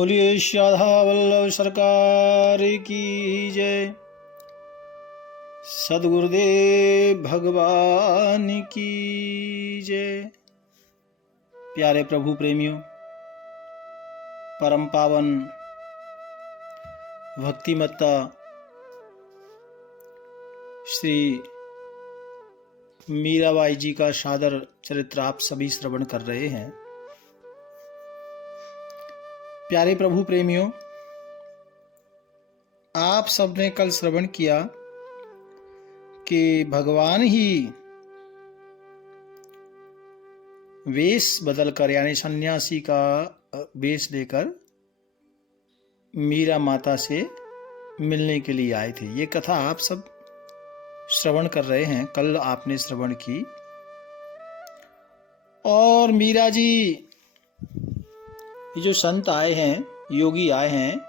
बोलिए श्याधा वल्लभ सरकार की जय। सद्गुरुदेव भगवान की जय। प्यारे प्रभु प्रेमियों, परम पावन भक्तिमत्ता श्री मीराबाई जी का सादर चरित्र आप सभी श्रवण कर रहे हैं। प्यारे प्रभु प्रेमियों, आप सबने कल श्रवण किया कि भगवान ही वेश बदलकर यानी सन्यासी का वेश लेकर मीरा माता से मिलने के लिए आए थे। ये कथा आप सब श्रवण कर रहे हैं, कल आपने श्रवण की। और मीरा जी, ये जो संत आए हैं, योगी आए हैं,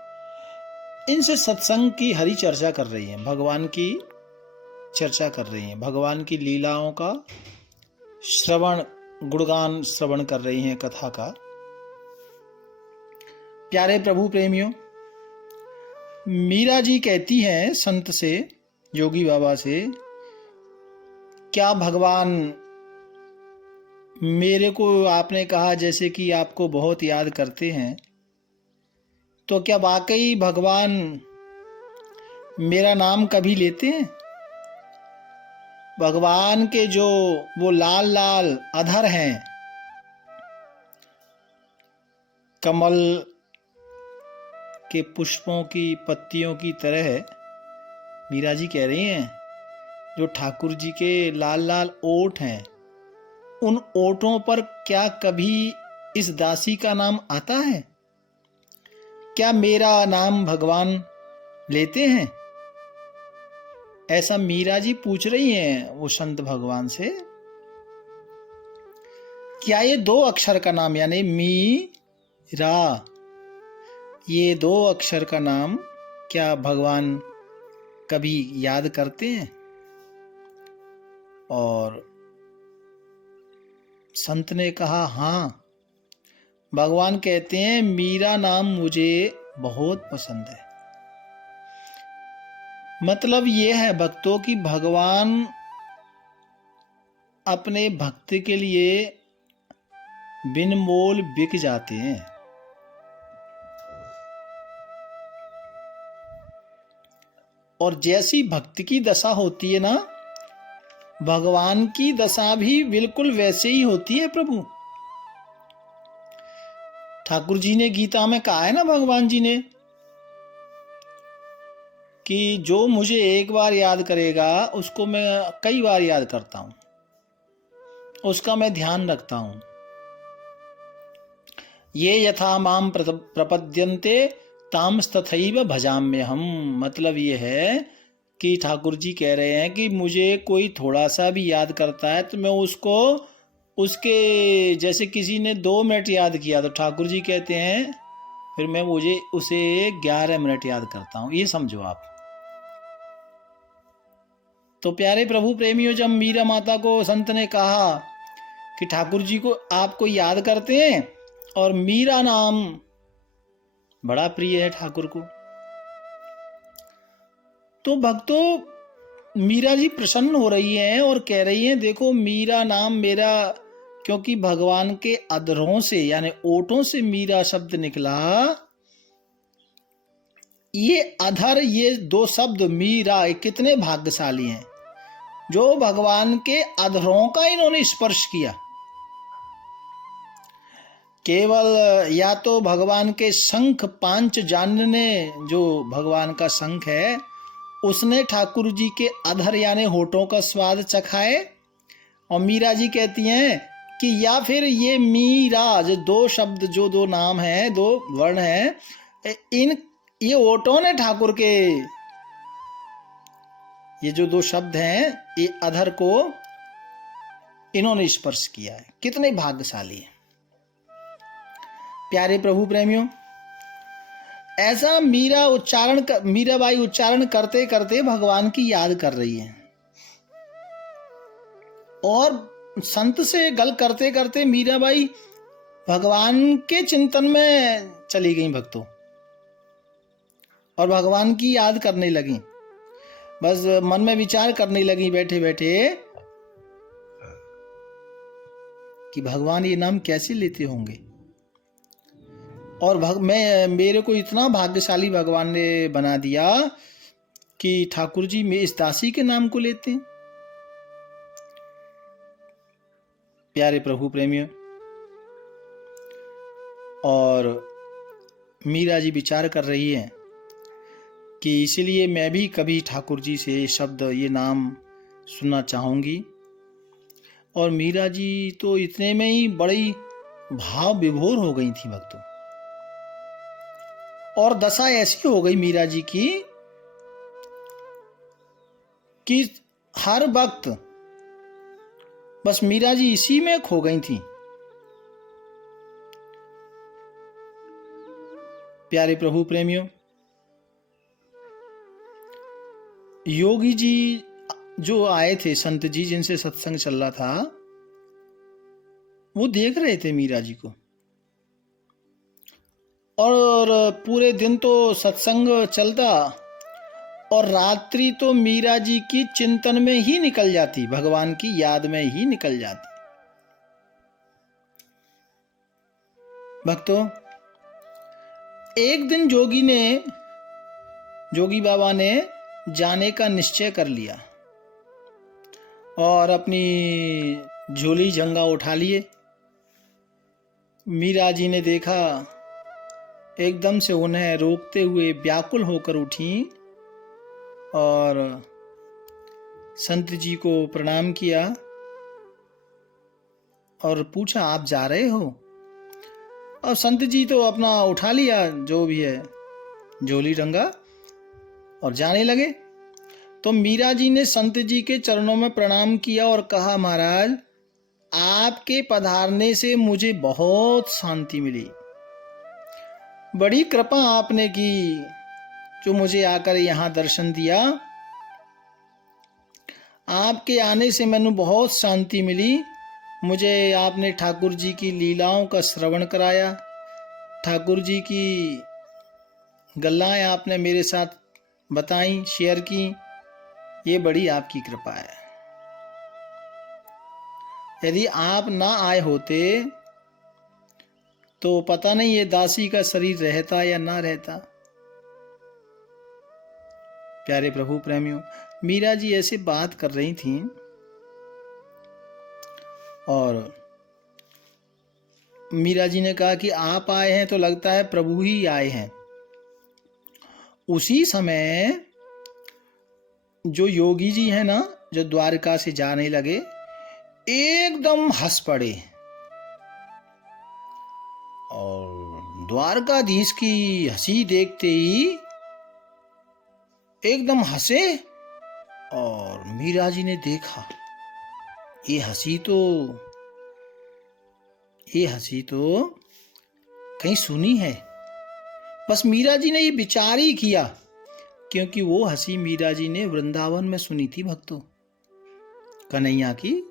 इनसे सत्संग की हरी चर्चा कर रही हैं, भगवान की चर्चा कर रही हैं, भगवान की लीलाओं का श्रवण, गुणगान श्रवण कर रही हैं, कथा का। प्यारे प्रभु प्रेमियों, मीरा जी कहती हैं संत से, योगी बाबा से, क्या भगवान मेरे को आपने कहा जैसे कि आपको बहुत याद करते हैं, तो क्या वाकई भगवान मेरा नाम कभी लेते हैं? भगवान के जो वो लाल लाल अधर हैं, कमल के पुष्पों की पत्तियों की तरह, मीरा जी कह रही हैं, जो ठाकुर जी के लाल लाल ओठ हैं, उन ओठों पर क्या कभी इस दासी का नाम आता है? क्या मेरा नाम भगवान लेते हैं? ऐसा मीरा जी पूछ रही हैं वो संत भगवान से। क्या ये दो अक्षर का नाम यानी मीरा, ये दो अक्षर का नाम क्या भगवान कभी याद करते हैं? और संत ने कहा, हाँ, भगवान कहते हैं मीरा नाम मुझे बहुत पसंद है। मतलब ये है भक्तों की भगवान अपने भक्त के लिए बिन मोल बिक जाते हैं। और जैसी भक्त की दशा होती है ना, भगवान की दशा भी बिल्कुल वैसे ही होती है। प्रभु ठाकुर जी ने गीता में कहा है ना, भगवान जी ने, कि जो मुझे एक बार याद करेगा उसको मैं कई बार याद करता हूं, उसका मैं ध्यान रखता हूं। ये यथा माम प्रपद्यन्ते तामस्तथैव भजाम्यहम। मतलब ये है कि ठाकुर जी कह रहे हैं कि मुझे कोई थोड़ा सा भी याद करता है तो मैं उसको, उसके जैसे किसी ने 2 मिनट याद किया तो ठाकुर जी कहते हैं फिर मैं मुझे उसे 11 मिनट याद करता हूं। ये समझो आप। तो प्यारे प्रभु प्रेमियों, जब मीरा माता को संत ने कहा कि ठाकुर जी को आपको याद करते हैं और मीरा नाम बड़ा प्रिय है ठाकुर को, तो भक्तों मीरा जी प्रसन्न हो रही हैं और कह रही हैं, देखो मीरा नाम मेरा, क्योंकि भगवान के अधरों से यानी ओठों से मीरा शब्द निकला। ये अधर, ये 2 शब्द मीरा कितने भाग्यशाली हैं जो भगवान के अधरों का इन्होंने स्पर्श किया। केवल या तो भगवान के शंख पांच जानने, जो भगवान का शंख है, उसने ठाकुर जी के अधर यानी होठों का स्वाद चखाए। और मीरा जी कहती हैं कि या फिर ये मीरा, जो 2 शब्द, जो 2 नाम हैं, 2 वर्ण हैं, इन ये ओठों ने ठाकुर के, ये जो 2 शब्द हैं, ये अधर को इन्होंने स्पर्श किया है। कितने भाग्यशाली है प्यारे प्रभु प्रेमियों। ऐसा मीराबाई उच्चारण करते करते भगवान की याद कर रही है। और संत से गल करते करते मीराबाई भगवान के चिंतन में चली गई भक्तों और भगवान की याद करने लगी। बस मन में विचार करने लगी बैठे बैठे कि भगवान ये नाम कैसे लेते होंगे। और मेरे को इतना भाग्यशाली भगवान ने बना दिया कि ठाकुर जी में इस दासी के नाम को लेते हैं। प्यारे प्रभु प्रेमियों, और मीरा जी विचार कर रही है कि इसलिए मैं भी कभी ठाकुर जी से ये शब्द, ये नाम सुनना चाहूँगी। और मीरा जी तो इतने में ही बड़ी भाव विभोर हो गई थी भक्तों। और दशा ऐसी हो गई मीरा जी की कि हर वक्त बस मीरा जी इसी में खो गई थी। प्यारे प्रभु प्रेमियों, योगी जी जो आए थे, संत जी जिनसे सत्संग चल रहा था, वो देख रहे थे मीरा जी को। और पूरे दिन तो सत्संग चलता और रात्रि तो मीरा जी की चिंतन में ही निकल जाती, भगवान की याद में ही निकल जाती। भक्तों, एक दिन जोगी बाबा ने जाने का निश्चय कर लिया और अपनी झोली जंगा उठा लिए। मीरा जी ने देखा, एकदम से उन्हें रोकते हुए व्याकुल होकर उठी और संत जी को प्रणाम किया और पूछा, आप जा रहे हो? और संत जी तो अपना उठा लिया जो भी है झोली रंगा और जाने लगे। तो मीरा जी ने संत जी के चरणों में प्रणाम किया और कहा, महाराज, आपके पधारने से मुझे बहुत शांति मिली। बड़ी कृपा आपने की जो मुझे आकर यहाँ दर्शन दिया। आपके आने से मैंने बहुत शांति मिली। मुझे आपने ठाकुर जी की लीलाओं का श्रवण कराया, ठाकुर जी की गल्लाएं आपने मेरे साथ बताई, शेयर की। ये बड़ी आपकी कृपा है। यदि आप ना आए होते तो पता नहीं ये दासी का शरीर रहता या ना रहता। प्यारे प्रभु प्रेमियों, मीरा जी ऐसे बात कर रही थीं और मीरा जी ने कहा कि आप आए हैं तो लगता है प्रभु ही आए हैं। उसी समय जो योगी जी हैं ना, जो द्वारका से जाने लगे, एकदम हंस पड़े और द्वारकाधीश की हंसी देखते ही एकदम हंसे। और मीरा जी ने देखा, ये हंसी तो कहीं सुनी है। बस मीरा जी ने ये विचार ही किया, क्योंकि वो हंसी मीरा जी ने वृंदावन में सुनी थी भक्तों, कन्हैया की।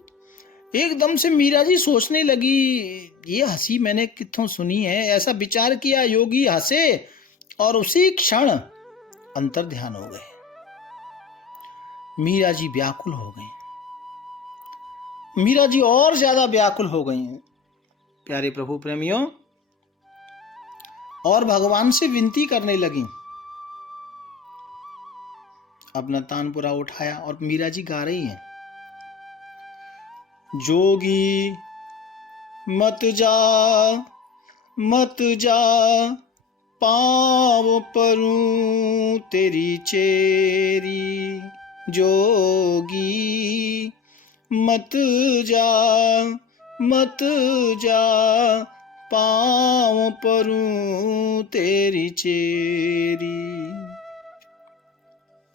एकदम से मीरा जी सोचने लगी, ये हंसी मैंने कित्थों सुनी है। ऐसा विचार किया, योगी हंसे और उसी क्षण अंतर ध्यान हो गए। मीरा जी व्याकुल हो गई, मीरा जी और ज्यादा व्याकुल हो गई हैं। प्यारे प्रभु प्रेमियों, और भगवान से विनती करने लगी। अपना तानपुरा उठाया और मीरा जी गा रही हैं, जोगी मत जा पाँव परूं तेरी चेरी। जोगी मत जा पाँव परूं तेरी चेरी।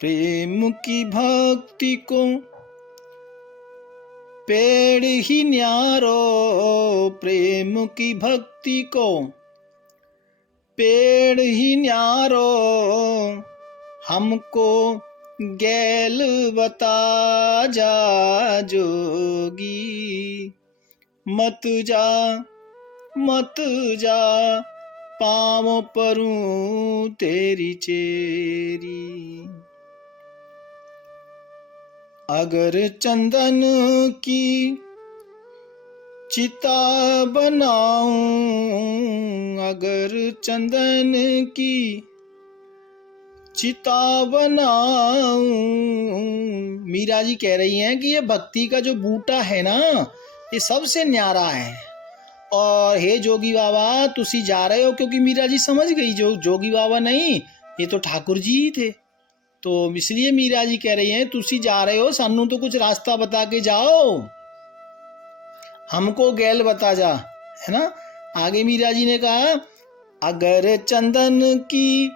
प्रेम की भक्ति को पेड़ ही न्यारो, प्रेम की भक्ति को पेड़ ही न्यारो। हमको गैल बता जा जोगी, मत मत जा पाँव परूं तेरी चेरी। अगर चंदन की चिता बनाऊं, अगर चंदन की चिता बनाऊं। मीरा जी कह रही हैं कि ये भक्ति का जो बूटा है ना, ये सबसे न्यारा है। और हे जोगी बाबा, तुसी जा रहे हो, क्योंकि मीरा जी समझ गई जो जोगी बाबा नहीं, ये तो ठाकुर जी ही थे। तो इसलिए मीरा जी कह रही हैं तुसी जा रहे हो, सानू तो कुछ रास्ता बता के जाओ, हमको गैल बता जा, है ना। आगे मीरा जी ने कहा, अगर चंदन की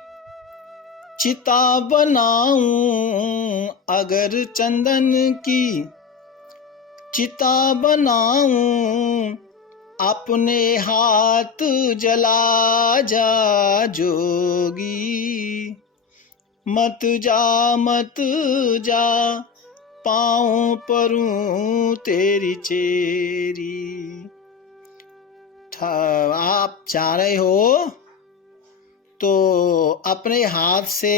चिता बनाऊं, अगर चंदन की चिता बनाऊं, अपने हाथ जला जा जोगी। मत जा पाँव परूं तेरी चेरी। आप जा रहे हो तो अपने हाथ से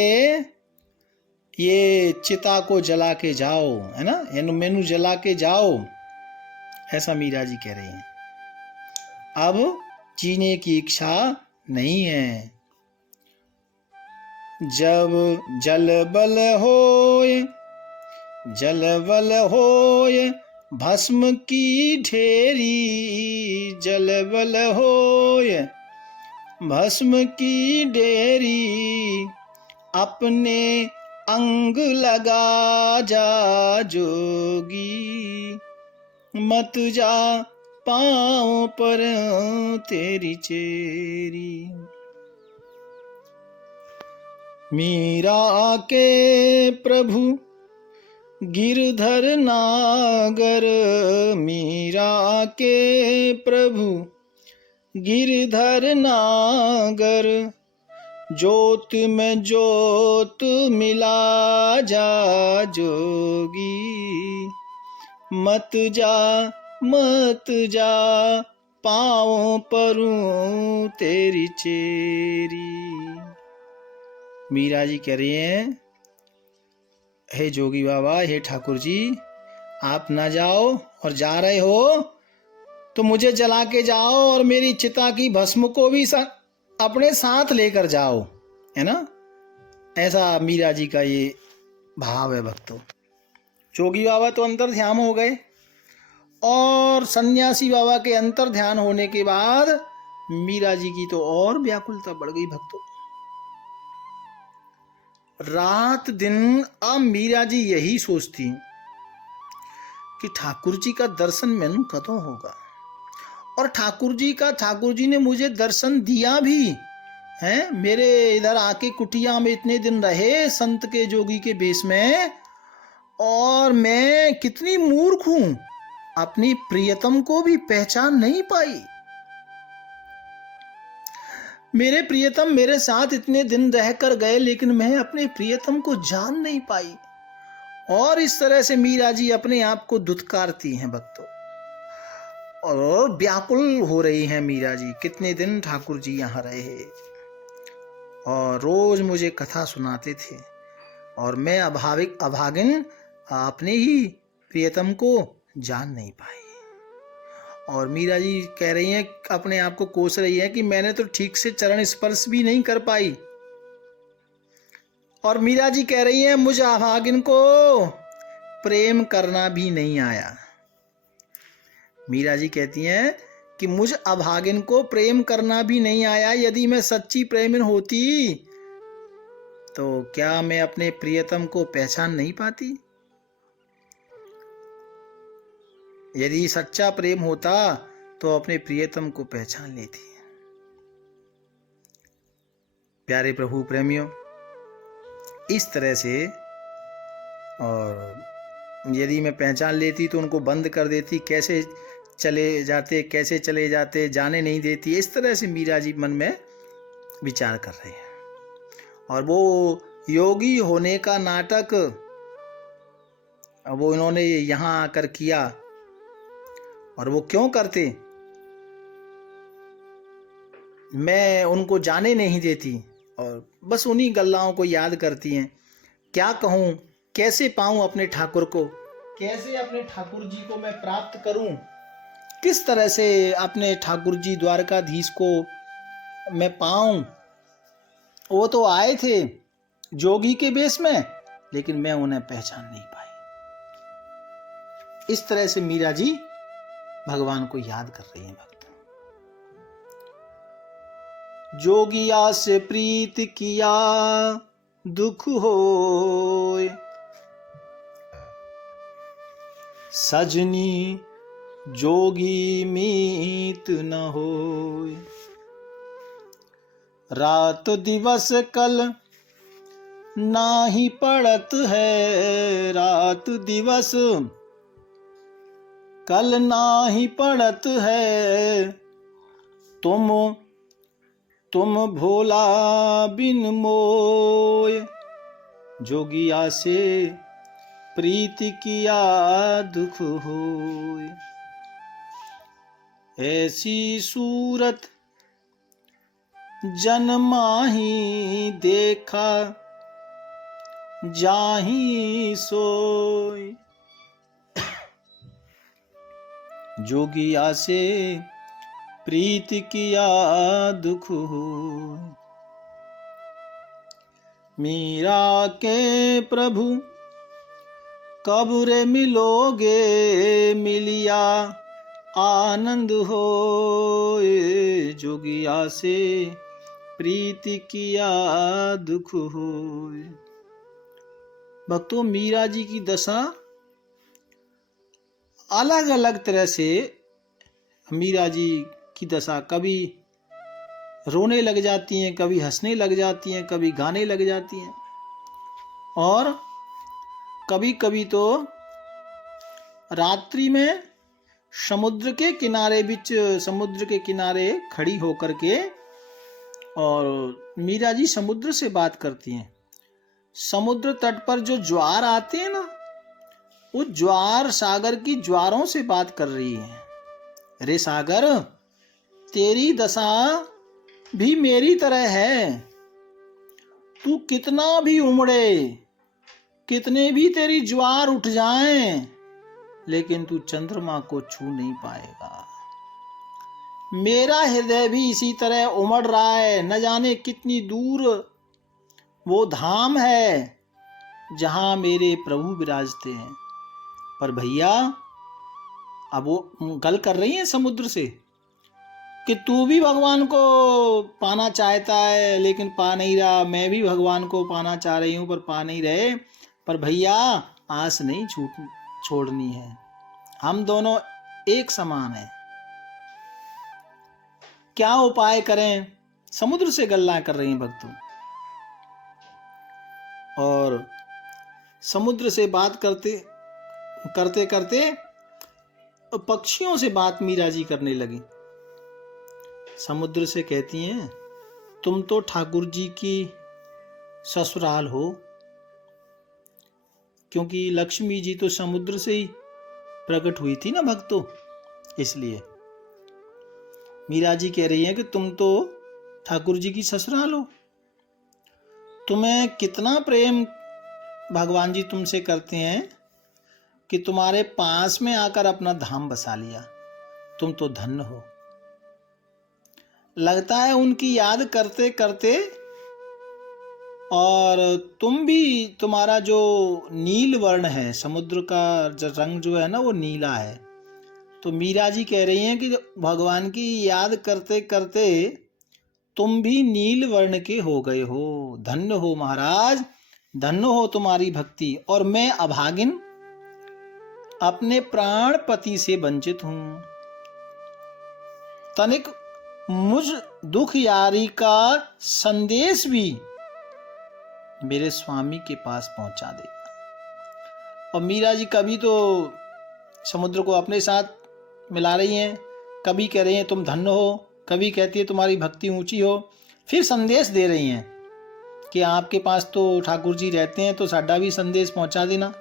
ये चिता को जला के जाओ, है ना, मेनू जला के जाओ, ऐसा मीरा जी कह रही हैं। अब जीने की इच्छा नहीं है। जब जल बल होय भस्म की ढेरी, जल बल होय भस्म की ढेरी, अपने अंग लगा जा जोगी। मत जा पाँव पर तेरी चेरी। मीरा के प्रभु गिरधर नागर, मीरा के प्रभु गिरधर नागर, जोत में जोत मिला जा जोगी। मत जा पाँव परूं तेरी चेरी। मीरा जी कह रही हैं, हे जोगी बाबा, हे ठाकुर जी, आप ना जाओ, और जा रहे हो तो मुझे जला के जाओ और मेरी चिता की भस्म को भी अपने साथ लेकर जाओ, है ना। ऐसा मीरा जी का ये भाव है भक्तों। जोगी बाबा तो अंतर ध्यान हो गए, और सन्यासी बाबा के अंतर ध्यान होने के बाद मीरा जी की तो और व्याकुलता बढ़ गई भक्तों। रात दिन अब मीरा जी यही सोचती कि ठाकुर जी का दर्शन मैनू कदों होगा, और ठाकुर जी ने मुझे दर्शन दिया भी है। मेरे इधर आके कुटिया में इतने दिन रहे संत के जोगी के भेष में, और मैं कितनी मूर्ख हूं, अपनी प्रियतम को भी पहचान नहीं पाई। मेरे प्रियतम मेरे साथ इतने दिन रहकर गए, लेकिन मैं अपने प्रियतम को जान नहीं पाई। और इस तरह से मीरा जी अपने आप को दुत्कारती हैं भक्तों, और व्याकुल हो रही हैं मीरा जी। कितने दिन ठाकुर जी यहाँ रहे और रोज मुझे कथा सुनाते थे, और मैं अभागिन अपने ही प्रियतम को जान नहीं पाई। और मीरा जी कह रही हैं, अपने आप को कोस रही है कि मैंने तो ठीक से चरण स्पर्श भी नहीं कर पाई। और मीरा जी कह रही हैं, मुझे अभागिन को प्रेम करना भी नहीं आया। मीरा जी कहती हैं कि मुझ अभागिन को प्रेम करना भी नहीं आया। यदि मैं सच्ची प्रेमिन होती तो क्या मैं अपने प्रियतम को पहचान नहीं पाती? यदि सच्चा प्रेम होता तो अपने प्रियतम को पहचान लेती। प्यारे प्रभु प्रेमियों, इस तरह से, और यदि मैं पहचान लेती तो उनको बंद कर देती, कैसे चले जाते जाने नहीं देती। इस तरह से मीरा जी मन में विचार कर रहे हैं। और वो योगी होने का नाटक वो इन्होंने यहाँ आकर किया, और वो क्यों करते? मैं उनको जाने नहीं देती और बस उन्हीं गल्लाओं को याद करती हैं। क्या कहूँ, कैसे पाऊँ अपने ठाकुर को, कैसे अपने ठाकुर जी को मैं प्राप्त करूँ, किस तरह से अपने ठाकुर जी द्वारकाधीश को मैं पाऊँ। वो तो आए थे जोगी के वेश में, लेकिन मैं उन्हें पहचान नहीं पाई। इस तरह से मीरा जी भगवान को याद कर रही हैं। भक्त जोगिया से प्रीत किया दुख होय, सजनी जोगी मीत न होय। रात दिवस कल नाही पड़त है, रात दिवस कल नाही पड़त है। तुम भोला बिन मोय, जोगिया से प्रीति किया दुख होय। ऐसी सूरत जन्माही देखा जाही सोय, जोगिया से प्रीति किया दुख होय। मीरा के प्रभु कब रे मिलोगे, मिलिया आनंद होए। जोगिया से प्रीति किया दुख होए। भक्तों, मीरा जी की दशा अलग अलग तरह से, मीरा जी की दशा कभी रोने लग जाती हैं, कभी हंसने लग जाती हैं, कभी गाने लग जाती हैं, और कभी कभी तो रात्रि में समुद्र के किनारे खड़ी होकर के, और मीरा जी समुद्र से बात करती हैं। समुद्र तट पर जो ज्वार आते हैं ना, वो ज्वार सागर की ज्वारों से बात कर रही हैं। अरे सागर, तेरी दशा भी मेरी तरह है। तू कितना भी उमड़े, कितने भी तेरी ज्वार उठ जाएं, लेकिन तू चंद्रमा को छू नहीं पाएगा। मेरा हृदय भी इसी तरह उमड़ रहा है। न जाने कितनी दूर वो धाम है जहां मेरे प्रभु विराजते हैं। पर भैया, अब वो गल कर रही है समुद्र से कि तू भी भगवान को पाना चाहता है, लेकिन पा नहीं रहा। मैं भी भगवान को पाना चाह रही हूं, पर पा नहीं रहे। पर भैया, आस नहीं छोड़नी है। हम दोनों एक समान हैं। क्या उपाय करें? समुद्र से गल्ला कर रही हैं भक्तों। और समुद्र से बात करते करते पक्षियों से बात मीरा जी करने लगी। समुद्र से कहती हैं, तुम तो ठाकुर जी की ससुराल हो, क्योंकि लक्ष्मी जी तो समुद्र से ही प्रकट हुई थी ना भक्तों। इसलिए मीरा जी कह रही हैं कि तुम तो ठाकुर जी की ससुराल हो। तुम्हें कितना प्रेम भगवान जी तुमसे करते हैं कि तुम्हारे पास में आकर अपना धाम बसा लिया। तुम तो धन्य हो। लगता है उनकी याद करते करते, और तुम भी, तुम्हारा जो नील वर्ण है, समुद्र का जो रंग जो है ना, वो नीला है। तो मीरा जी कह रही हैं कि भगवान की याद करते करते तुम भी नील वर्ण के हो गए हो। धन्य हो महाराज, धन्य हो तुम्हारी भक्ति। और मैं अभागिन, अपने प्राण पति से वंचित हूं। तनिक मुझ दुख यारी का संदेश भी मेरे स्वामी के पास पहुंचा दे। और मीरा जी कभी तो समुद्र को अपने साथ मिला रही हैं, कभी कह रही हैं तुम धन्य हो, कभी कहती है तुम्हारी भक्ति ऊंची हो। फिर संदेश दे रही हैं कि आपके पास तो ठाकुर जी रहते हैं, तो साडा भी संदेश पहुंचा देना,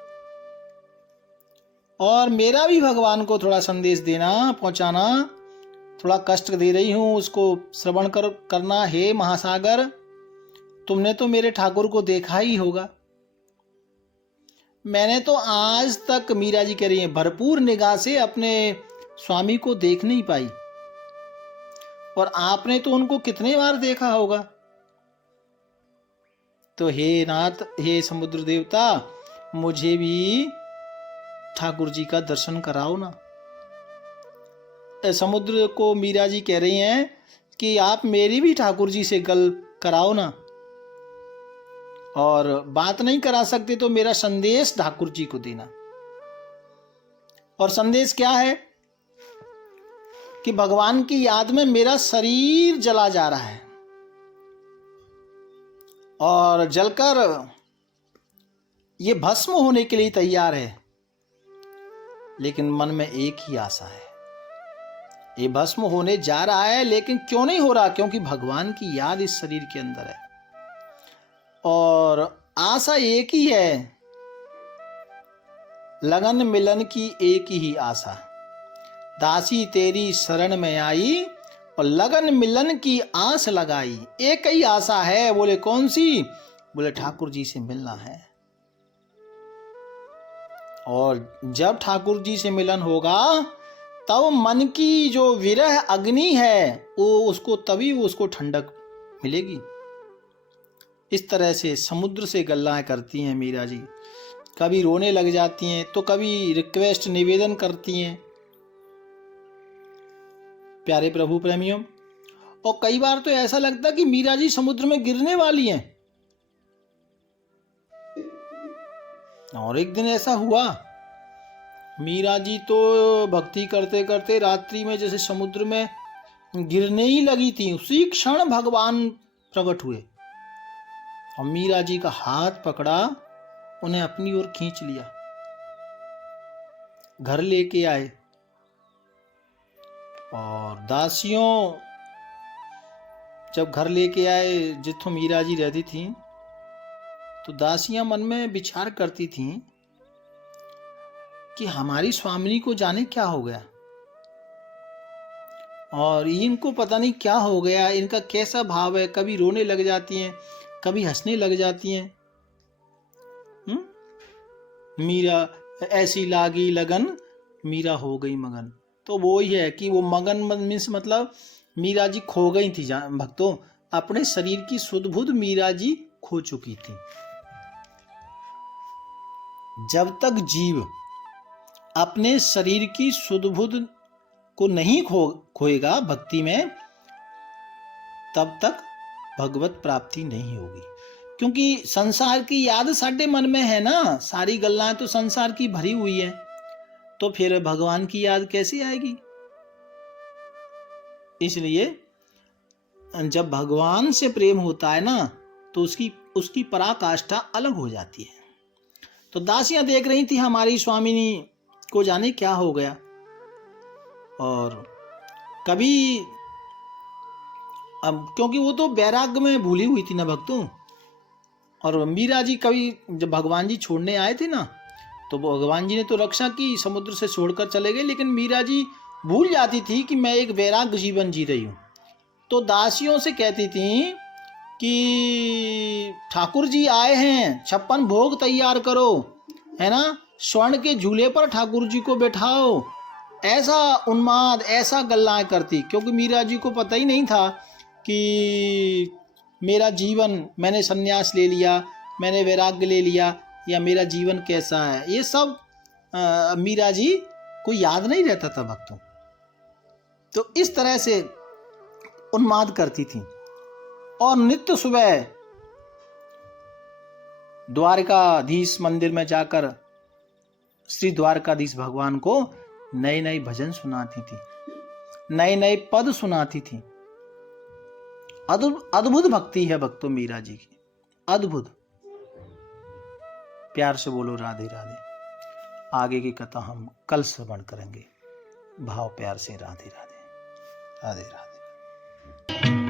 और मेरा भी भगवान को थोड़ा संदेश देना, पहुंचाना, थोड़ा कष्ट दे रही हूँ, उसको श्रवण करना। हे महासागर, तुमने तो मेरे ठाकुर को देखा ही होगा। मैंने तो आज तक, मीरा जी कह रही हैं, भरपूर निगाह से अपने स्वामी को देख नहीं पाई, और आपने तो उनको कितने बार देखा होगा। तो हे नाथ, हे समुद्र देवता, मुझे भी ठाकुर जी का दर्शन कराओ ना। समुद्र को मीरा जी कह रही हैं कि आप मेरी भी ठाकुर जी से गल कराओ ना, और बात नहीं करा सकते तो मेरा संदेश ठाकुर जी को देना। और संदेश क्या है कि भगवान की याद में मेरा शरीर जला जा रहा है, और जलकर ये भस्म होने के लिए तैयार है, लेकिन मन में एक ही आशा है, ये भस्म होने जा रहा है, लेकिन क्यों नहीं हो रहा? क्योंकि भगवान की याद इस शरीर के अंदर है, और आशा एक ही है, लगन मिलन की एक ही आशा। दासी तेरी शरण में आई और लगन मिलन की आस लगाई। एक ही आशा है। बोले कौन सी? बोले ठाकुर जी से मिलना है, और जब ठाकुर जी से मिलन होगा तब मन की जो विरह अग्नि है तभी उसको ठंडक मिलेगी। इस तरह से समुद्र से गल्लाएं करती हैं मीरा जी। कभी रोने लग जाती हैं तो कभी रिक्वेस्ट, निवेदन करती हैं, प्यारे प्रभु प्रेमियों। और कई बार तो ऐसा लगता कि मीरा जी समुद्र में गिरने वाली हैं। और एक दिन ऐसा हुआ, मीरा जी तो भक्ति करते करते रात्रि में जैसे समुद्र में गिरने ही लगी थी, उसी क्षण भगवान प्रकट हुए और मीरा जी का हाथ पकड़ा, उन्हें अपनी ओर खींच लिया, घर लेके आए। और दासियों जब घर लेके आए, जिथों मीरा जी रहती थी, तो दासियां मन में विचार करती थीं कि हमारी स्वामिनी को जाने क्या हो गया, और इनको पता नहीं क्या हो गया, इनका कैसा भाव है। कभी रोने लग जाती हैं, कभी हंसने लग जाती हैं। मीरा ऐसी लागी लगन, मीरा हो गई मगन। तो वो ही है कि वो मगन मीन्स मतलब मीरा जी खो गई थी। भक्तों, अपने शरीर की सुध बुध मीरा जी खो चुकी थी। जब तक जीव अपने शरीर की सुध बुध को नहीं खोएगा भक्ति में, तब तक भगवत प्राप्ति नहीं होगी। क्योंकि संसार की याद साढ़े मन में है ना, सारी गल्लाएं तो संसार की भरी हुई है, तो फिर भगवान की याद कैसे आएगी? इसलिए जब भगवान से प्रेम होता है ना, तो उसकी पराकाष्ठा अलग हो जाती है। तो दासियां देख रही थी हमारी स्वामिनी को जाने क्या हो गया। और कभी अब क्योंकि वो तो वैराग्य में भूली हुई थी ना भक्तों, और मीरा जी कभी जब भगवान जी छोड़ने आए थे ना, तो भगवान जी ने तो रक्षा की, समुद्र से छोड़कर चले गए, लेकिन मीरा जी भूल जाती थी कि मैं एक वैराग्य जीवन जी रही हूँ। तो दासियों से कहती थी कि ठाकुर जी आए हैं, 56 भोग तैयार करो, है ना, स्वर्ण के झूले पर ठाकुर जी को बैठाओ। ऐसा उन्माद, ऐसा गल्लाएं करती, क्योंकि मीरा जी को पता ही नहीं था कि मेरा जीवन, मैंने सन्यास ले लिया, मैंने वैराग्य ले लिया, या मेरा जीवन कैसा है, ये सब मीरा जी को याद नहीं रहता था भक्तों। तो इस तरह से उन्माद करती थी। और नित्य सुबह द्वारकाधीश मंदिर में जाकर श्री द्वारकाधीश भगवान को नए नए भजन सुनाती थी, नए नए पद सुनाती थी। अद्भुत भक्ति है भक्तों मीरा जी की, अद्भुत। प्यार से बोलो राधे राधे। आगे की कथा हम कल श्रवण करेंगे। भाव प्यार से राधे राधे, राधे राधे।